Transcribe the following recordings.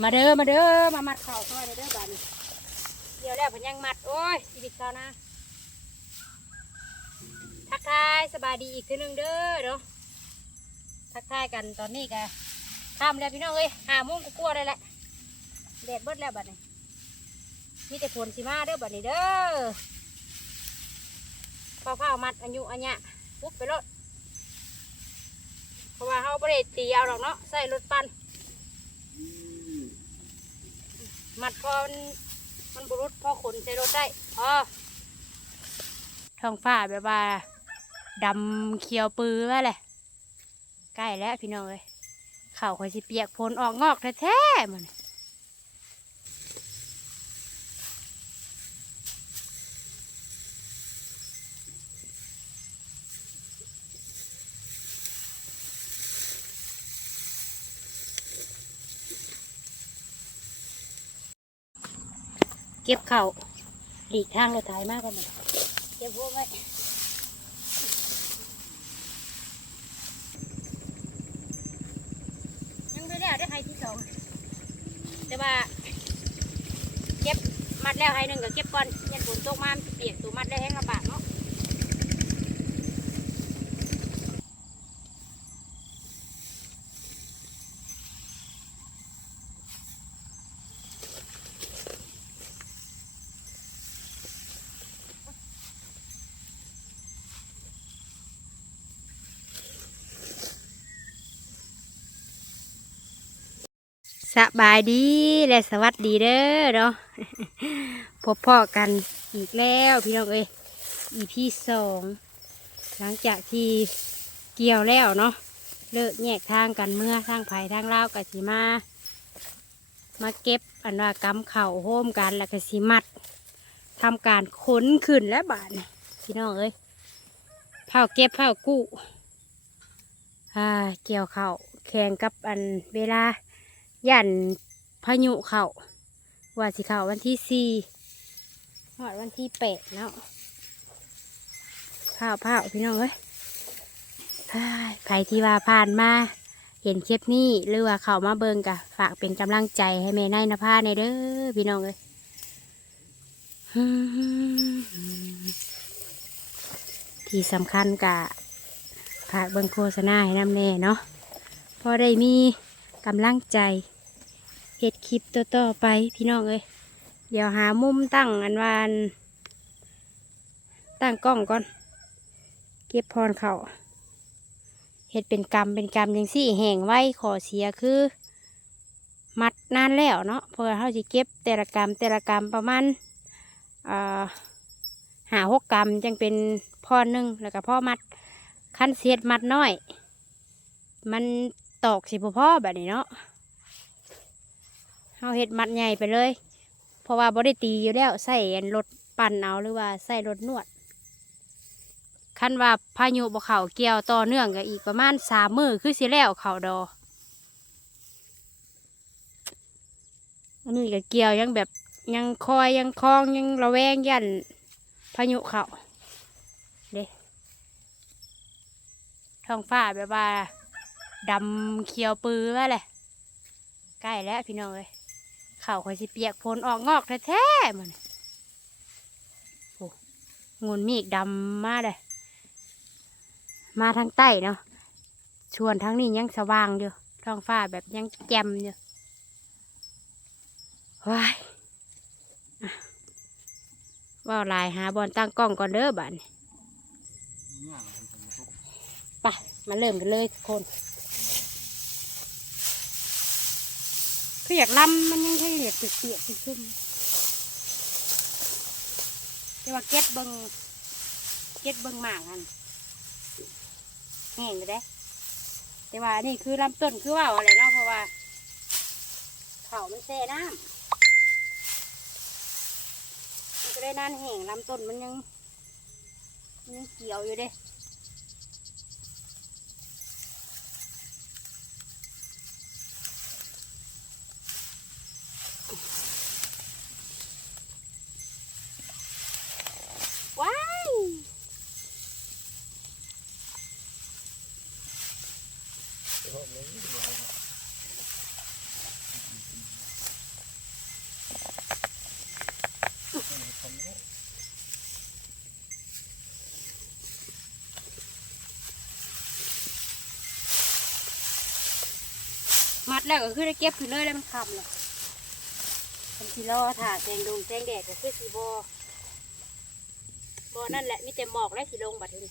มาเด้อมาเด้อมามัดเข่าซอยเด้อบานนี้เดี๋ยวแล้วเพิ่นยังมัดโอ้ยชีวิตเขานะทักทายสบายดีอีกทีหนึงเด้อเนาะทักทายกันตอนนี้กันข้ามแล้วพี่น้องเอ้ยห้าโมงกลัวเลยแหละแดดเบิดแล้วบัดนี้มีแต่ฝนสิมาเด้อบัดนี้เด้อเฝ้าๆมัดอายุอันเนี้ยปุ๊บไปรถเพราะว่าเขาไม่ได้ตีเอาหรอกเนาะใส่รถปั่น มัดพอมันมันบุรุษพอขนใส่รถได้พอท้องฟ้าแบบว่าดำเขียวปื้อว่าเลยใกล้แล้วพี่น้องเลยเข่าคอยสิเปียกพลออกงอกแท้ๆมัน ก็บเข่าหลีกทางรถไถมากกว่ามันเก็บพวกไว้ยังไม่ได้ได้ไฮที่สองแต่ว่าเก็บมัดแล้วให้หนึ่งก็เก็บก่อนยันฝนตกมาเปียกตัวมัดได้แห้งลำบากเนาะ สบายดีและสวัสดีเด้อเนาะพบพ่อกันอีกแล้วพี่น้องเอ้ยอีพีสองหลังจากที่เกี่ยวแล้วเนาะเลิกแยกทางกันเมื่อทางไผ่ทางเล่ากับสีมา มาเก็บอันว่ากำเข่าโฮมกันแล้วก็สีมัดทำการขนขึ้นและบาดนี่พี่น้องเอ้ยเผาเก็บเผากู้อ่าเกี่ยวเข่าแข่งกับอันเวลา ยันพายุเขาว่าสิเขาวันที่สี่หอดวันที่แปดเนาะข้าวเผาพี่น้องเอ้ยเฮ้ยใครที่ว่าผ่านมา เห็นคลิปนี้หรือว่าเขามาเบิงกะฝากเป็นกำลังใจให้แม่นายนภาในเด้อพี่น้องเอ้ยที่สำคัญกะฝากเบิงโฆษณาให้น้ำแน่เนาะพอได้มีกำลังใจ เฮ็ดคลิปต่อๆไปพี่น้องเอ้ยเดี๋ยวหามุมตั้งอันวานตั้งกล้องก่อน เก็บพรเขาเฮ็ดเป็นกรรมเป็นกรรมยังสี่แห่งไว้ขอเสียคือ มัดนานแล้วเนาะเพราะว่าเขาจะเก็บแต่ละกรรมแต่ละกรรมประมาณอ่าหาหกกรรมจังเป็นพ่อหนึ่งแล้วก็พ่อมัดขั้นเสียดมัดน้อย มันตอกสิพ่อแบบนี้เนาะ เอาเห็ดมัดใหญ่ไปเลย เพราะว่าบได้ตีอยู่แล้วใส่รถปั่นเอาหรือว่าใส่รถนวด คันว่าพายุบ่เขาเกี่ยวต่อเนื่องกับอีกประมาณสามมือคือสิแล้วเขาดออันนี้ก็เกี่ยวยังแบบยังคอยยังคลองยังระแวงยันพายุเขาเด้ท้องฟ้าแบบว่าดำเขียวปื้อว่าแหละใกล้แล้วพี่น้องเอ้ย เข่าคอยสิเปียกพลออกงอกแท้ๆมันโอ้งุนมีกดำมาเลยมาทางใต้เนาะชวนทั้งนี้ยังสว่างอยู่ท้องฟ้าแบบยังแจ่มอยู่ว้ายว่าลายหาบอลตั้งกล้องก่อนเด้อบ้านไปมาเริ่มกันเลยทุกคน คืออยากลำมันยังแค่อยากเปียกๆขึ้นๆแต่ว่าเก็ตเบิงเก็ตเบิงหมากอันแห้งเลยเด้ แต่ว่านี่คือลำต้นคือว่าอะไรเนาะเพราะว่าเขามันแช่น้ำมันก็ได้นานแห้งลำต้นมันยังมันยังเกี่ยวอยู่เด้ มัดแล้วก็คือได้เก็บขึ้นเลยแล้วมันคำเลยมันสีล่อถ่าแจงดงแจงแดดก็คือสีบอบอนั่นแหละมีแต่หมอกและสีลงบัดนี้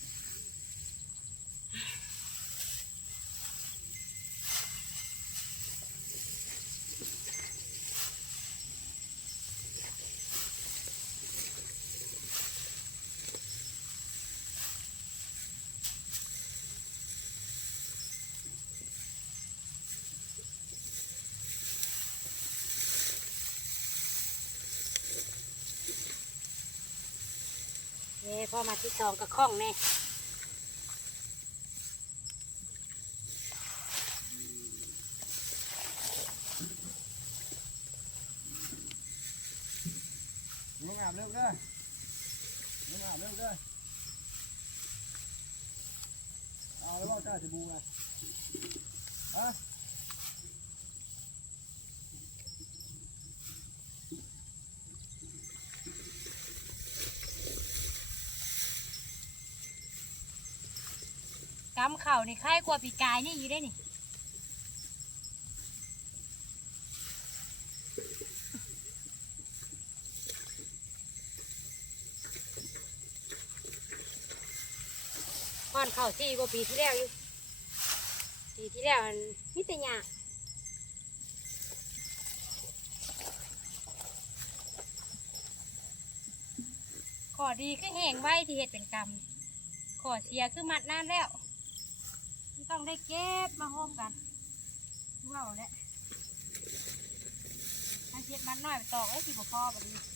พอมาที่ซองกับข้องแน่ มึงอาบเลิกเด้อมึงอาบเลิกเด้อเอาแล้วว่าเจ้าจะบูไงฮะ กำ เข่านี่คล้ายกว่าปีกายนี่อยู่ได้นี่ก่อนเข่าสี่กว่าปีที่แล้วอยู่ปีที่แล้วมันมิตรยากขอดีคือแห้งไว้ที่เห็ดเป็นกรรมขอเสียคือมัดนานแล้ว ต้องได้เก็บมาโฮมกันว้าวแล้วถ้าเก็บมันน้อยไปตอกไว้สิบ่พอแบบนี้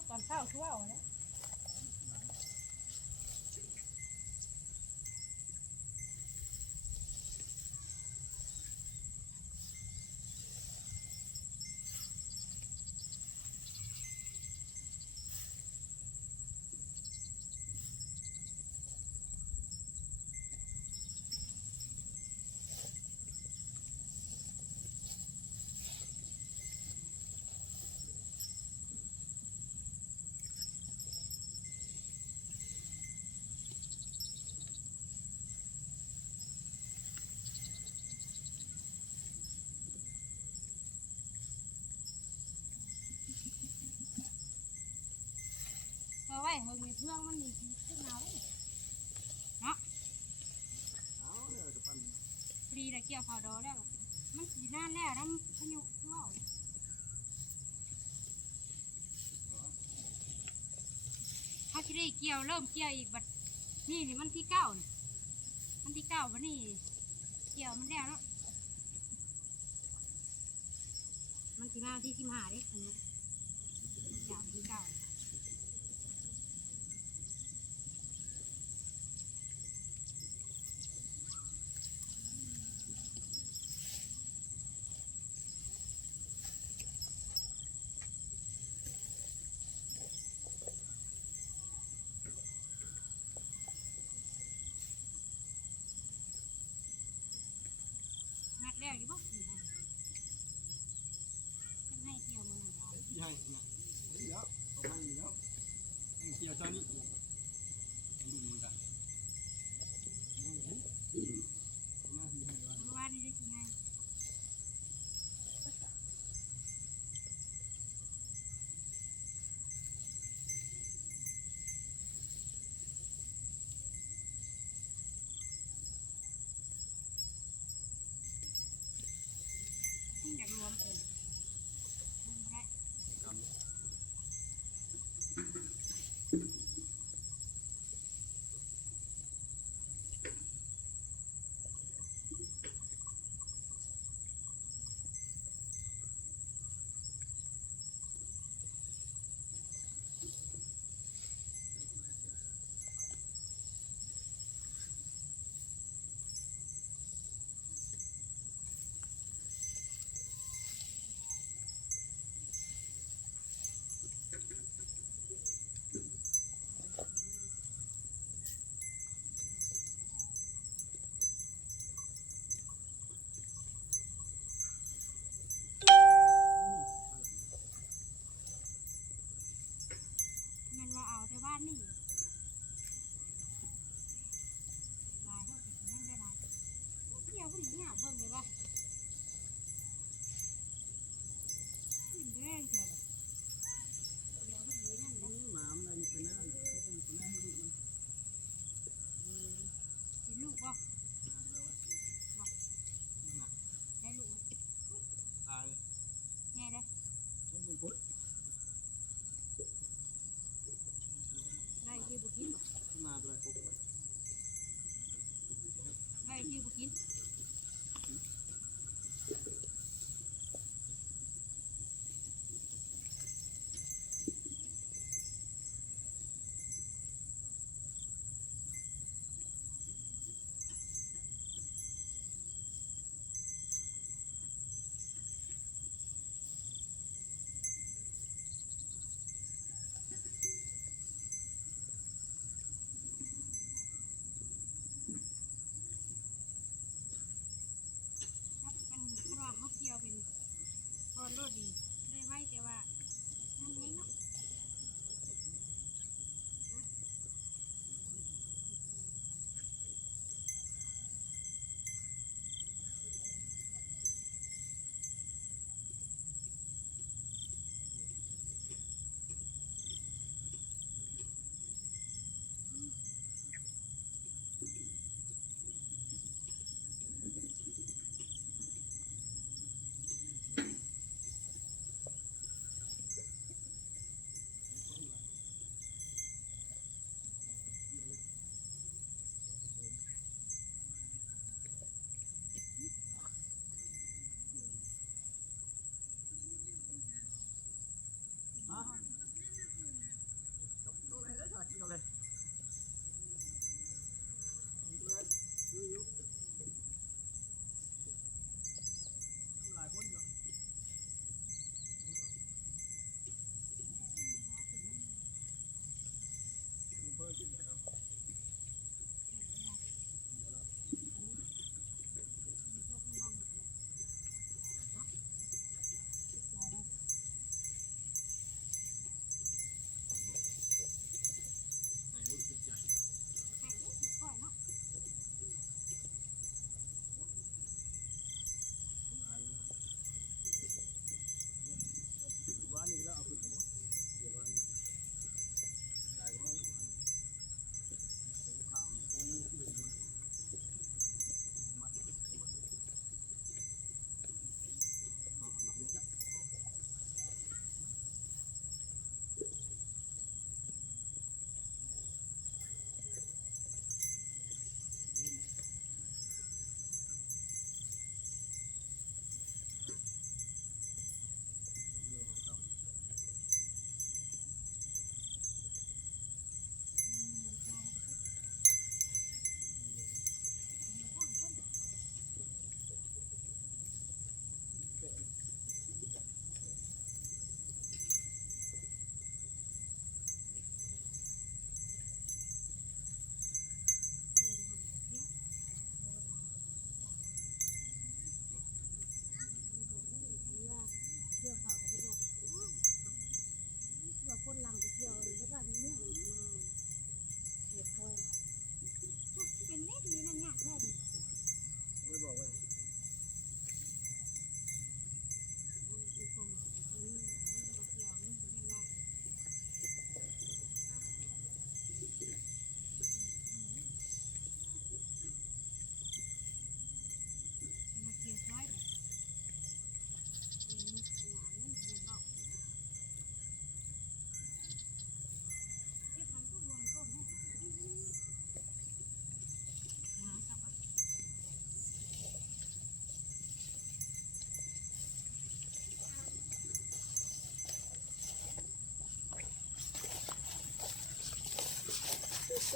กตอนเช้าทั่วเอาแล้วเอา ว้เฮงมีเพื่องมันมีขึ้นมาเลยเอาะปั่นฟรีแล้วเกี่ยวพอดอแล้วมันสีหน้านแล้วน้ำพายุทั่วเอาถ้าที่ได้เกี่ยวเริ่มเกี่ยวอีกบัดนี่นี่มันที่เก้านี่มันที่เก้าบัดนี่เกี่ยวมันแล้วเนาะมันที่มาที่สิบห้าเด้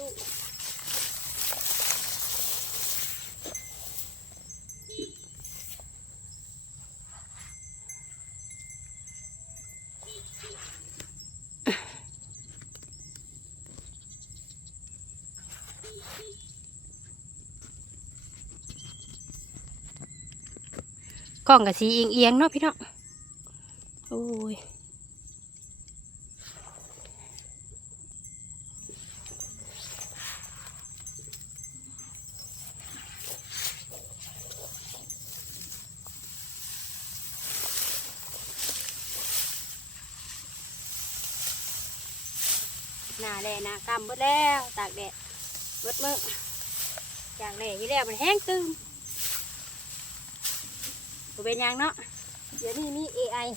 กล้องกับสีเอียงเอียงเนาะพี่เนาะ น้าแดดหน้ากำเบิดแล้วตากแดดเบิดมือจากแดดที่แล้วมันแห้งตึงบ่เป็นยังเนาะเดี๋ยวนี้มี AI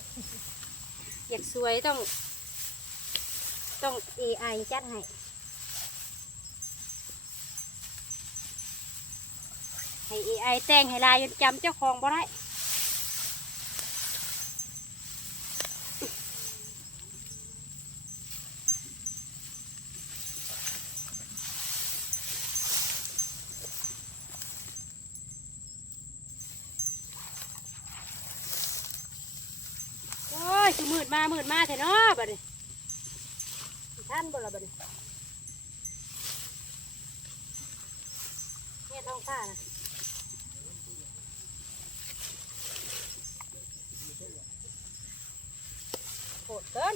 อยากสวยต้อง ต้อง AI จัดให้ให้ AI แต่งให้ลายจนจำเจ้าของบ่ได้ โอ้ยสิมืดมามืดมาแท้เนาะบัดนี้สิท่านบ่ละบัดนี้เนี่ยท้องฟ้านะโหดเกิน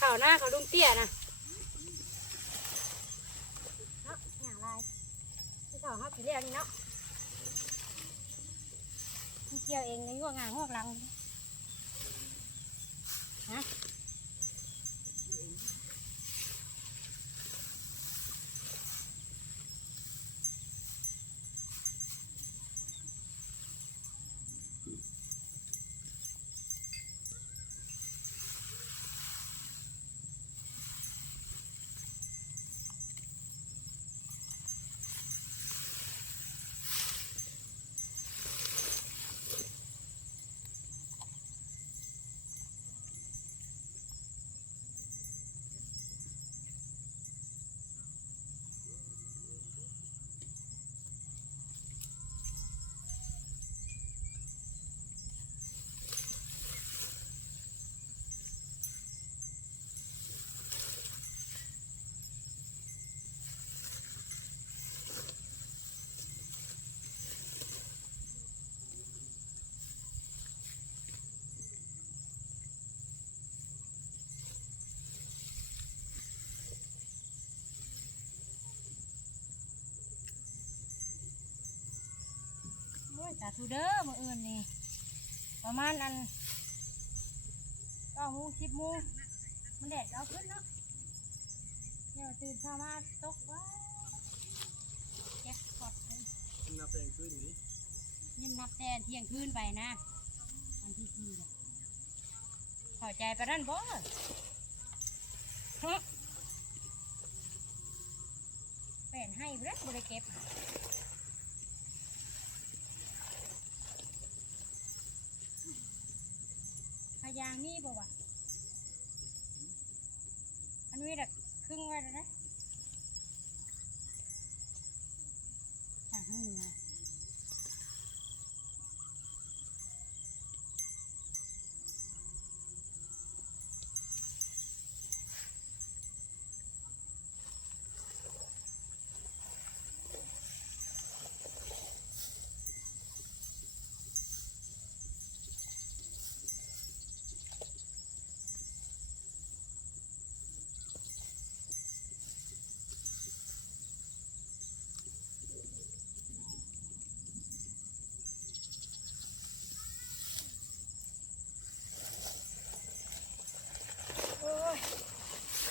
ข่าว หน้าเขาลุงเตี้ยนะเนาะอย่างไรที่เขาเขาผีเรียกนี่เนาะมันเกี่ยวเองในหัวงานหัวหลัง สาธุเด้อมื่ออื่นนี่ประมาณอันเก้าโมงสิบโมงมันแดดเอาขึ้นเนาะเนี่ยตื่นเช้ามาตกว้าแจ็คพอตเลยนับแต่งขึ้นนี้ยังนับแต่เที่ยงคืนไปนะวันที่สี่น่ะเข้าใจไปะนั่นบ่ฮะเป็นให้เบิดบริเก็บานี่บ่วะอันนี้แบบครึ่งไว้แล้วนะ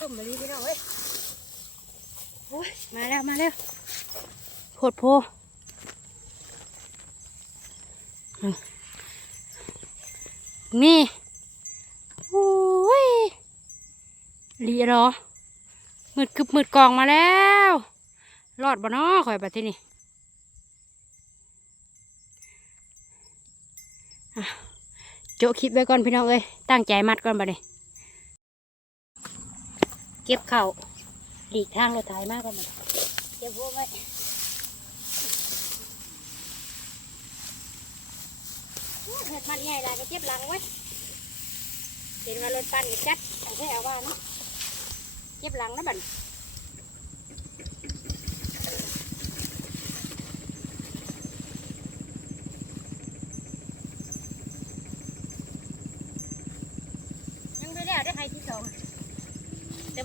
ขึ้นมาลีพี่น้องเอ้ยโอ้ยมาแล้วมาแล้วโพดโพนี่โอ้ยลีรอมืดคึบมืดกองมาแล้วรอดบ่น้อข่อยบัดที่นี่โจคลิปไว้ก่อนพี่น้องเอ้ยตั้งใจมัดก่อนบัดนี้ เก็บเข่าหลีกทางรถไถมากกันหมดเก็บพวกไว้เห็ดมันใหญ่หลายก็เก็บหลังไว้เห็นว่ารถปั่นก็จัดเอาแค่เอาว่าเนาะเก็บหลังนะบัด แต่ว่า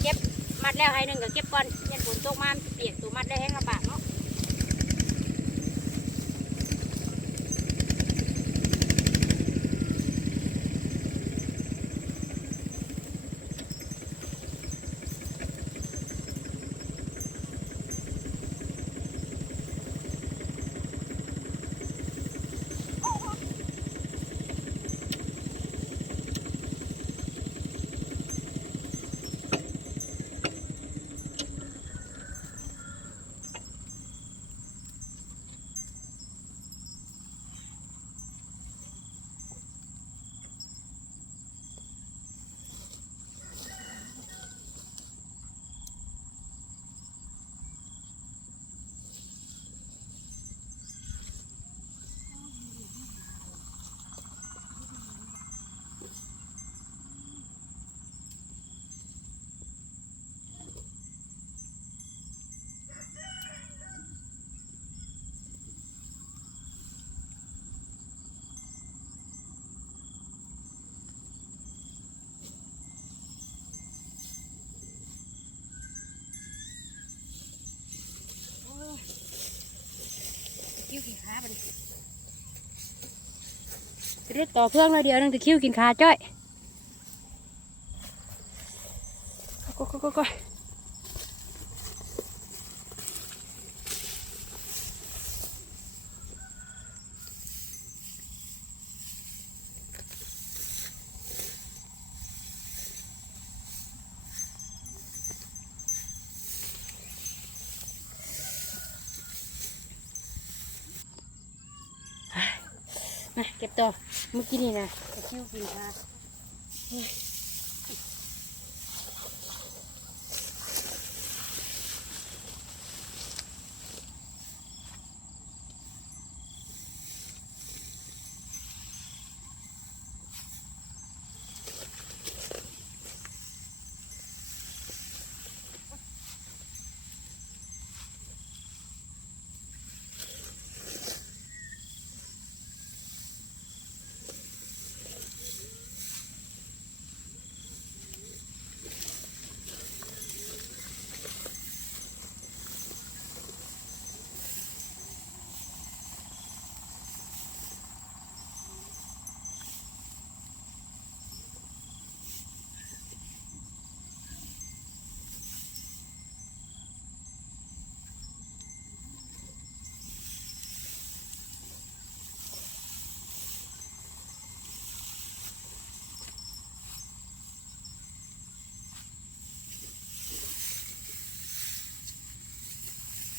เก็บมัดแล้วให้หนึ่งก็เก็บก่อนยันฝนตกมาเปียกตัวมัดได้แห้งลำบากเนาะ คิ้วกินขาบัดนเรียกต่อเครื่องเลยเดียวนึงจะคิ้วกินขาจ้อย มาเก็บต่อเมื่อกี้นี่นะจะคิ้วกินขา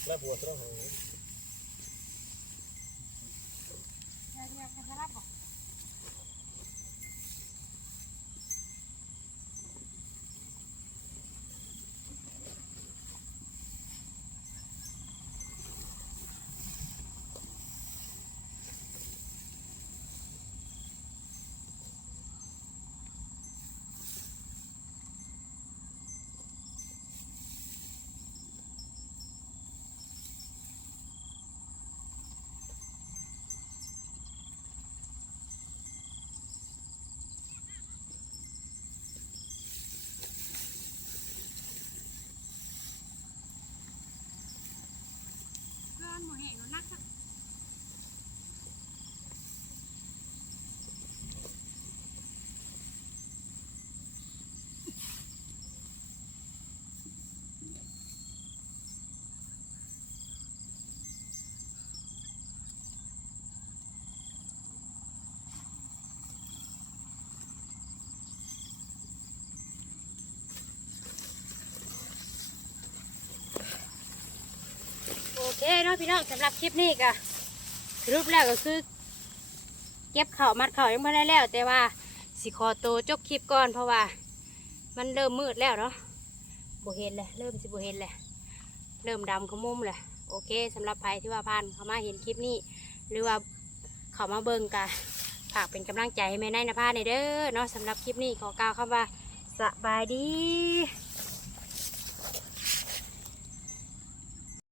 เฮ้ยเกินหมูแห้งนักสัก โอ เคเนาะพี่น้องสำหรับคลิปนี้ก็สรุปแล้วก็คือ เก็บเข่ามัดเข่ายังไม่ได้แล้ว แต่ว่าสิขอโตจบคลิปก่อนเพราะว่า มันเริ่มมืดแล้วเนาะโบเห็นเลยเริ่มสิโบเห็นเลยเริ่มดำขมุมเลยโอเคสำหรับใครที่ว่าผ่านเขามาเห็นคลิปนี้ หรือว่าเขามาเบิ่งกะฝากเป็นกำลังใจให้แม่นายนภาในเด้อเนาะสำหรับคลิปนี้ขอกล่าวคำว่าสบายดี